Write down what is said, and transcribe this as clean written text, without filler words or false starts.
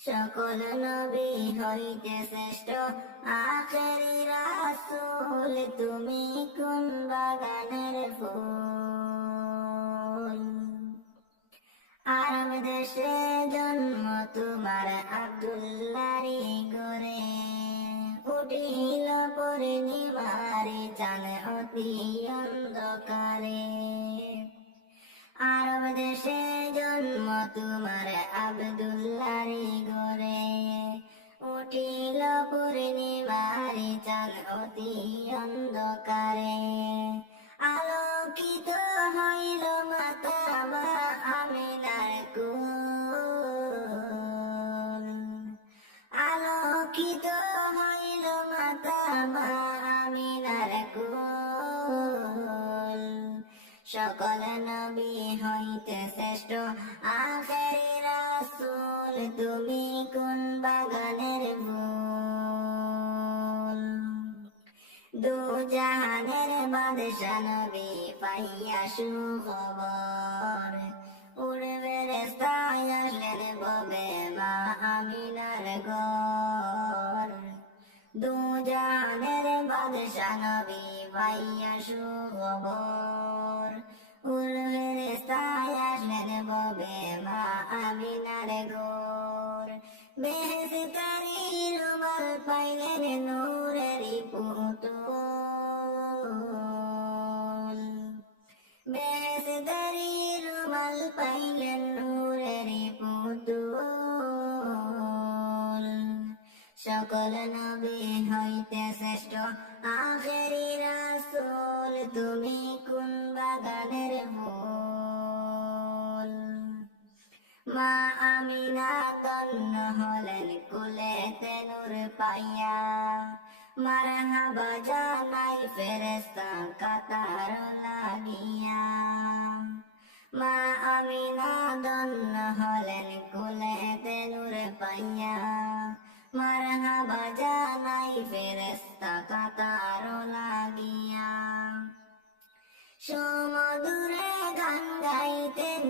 সকল নবী হইতে শ্রেষ্ঠ আখেরি রাসূল, তুমি কোন বাগানের ফুল। আরব দেশে জন্ম তোমার আব্দুল্লাহরি ঘরে, উঠিল পূর্ণিমারি চাঁদ অতি অন্ধকারে। আরব দেশে জন্ম তোমার আব্দুল্লাহরি ঘরে, উঠিল পূর্ণিমারি চাঁদ অতি অন্ধকারে। আলোকিত হইল মাতা মা আমিনার কোল, আলোকিত হইল মাতা মা আমিনার কোল। সকল নবী হইতে শ্রেষ্ঠ আখেরি রাসূল, তুমি কোন বাগানের ফুল। দু জাহানের বাদশা নবী পাইয়া সুখবর, উড়ে ফেরেশতায় আসলেন ভবে মা আমিনার ঘর। দু জাহানের বাদশা নবী পাইয়া সুখবর, উড়ে ফেরেশতায় আসলেন ভবে মা আমিনার ঘর। বেহেশতেরি রুমাল পাইলেন নূরেরি পুতুল, বেহেশতেরি রুমাল পাইলেন নূরেরি পুতুল। সকল নবী হইতে শ্রেষ্ঠ আখেরি রাসূল, তুমি কোন বাগানের ফুল। মা আমিনা ধন্য হলেন কুলেতে নূর পাইয়া, মারহাবা জানাই ফেরেশতা কাতার লাগিয়া। মা আমিনা ধন্য হলেন কুলেতে নূর পাইয়া, মারহাবা জানাই ফেরেশতা কাতার লাগিয়া। সুমধুরে গান গাইতেন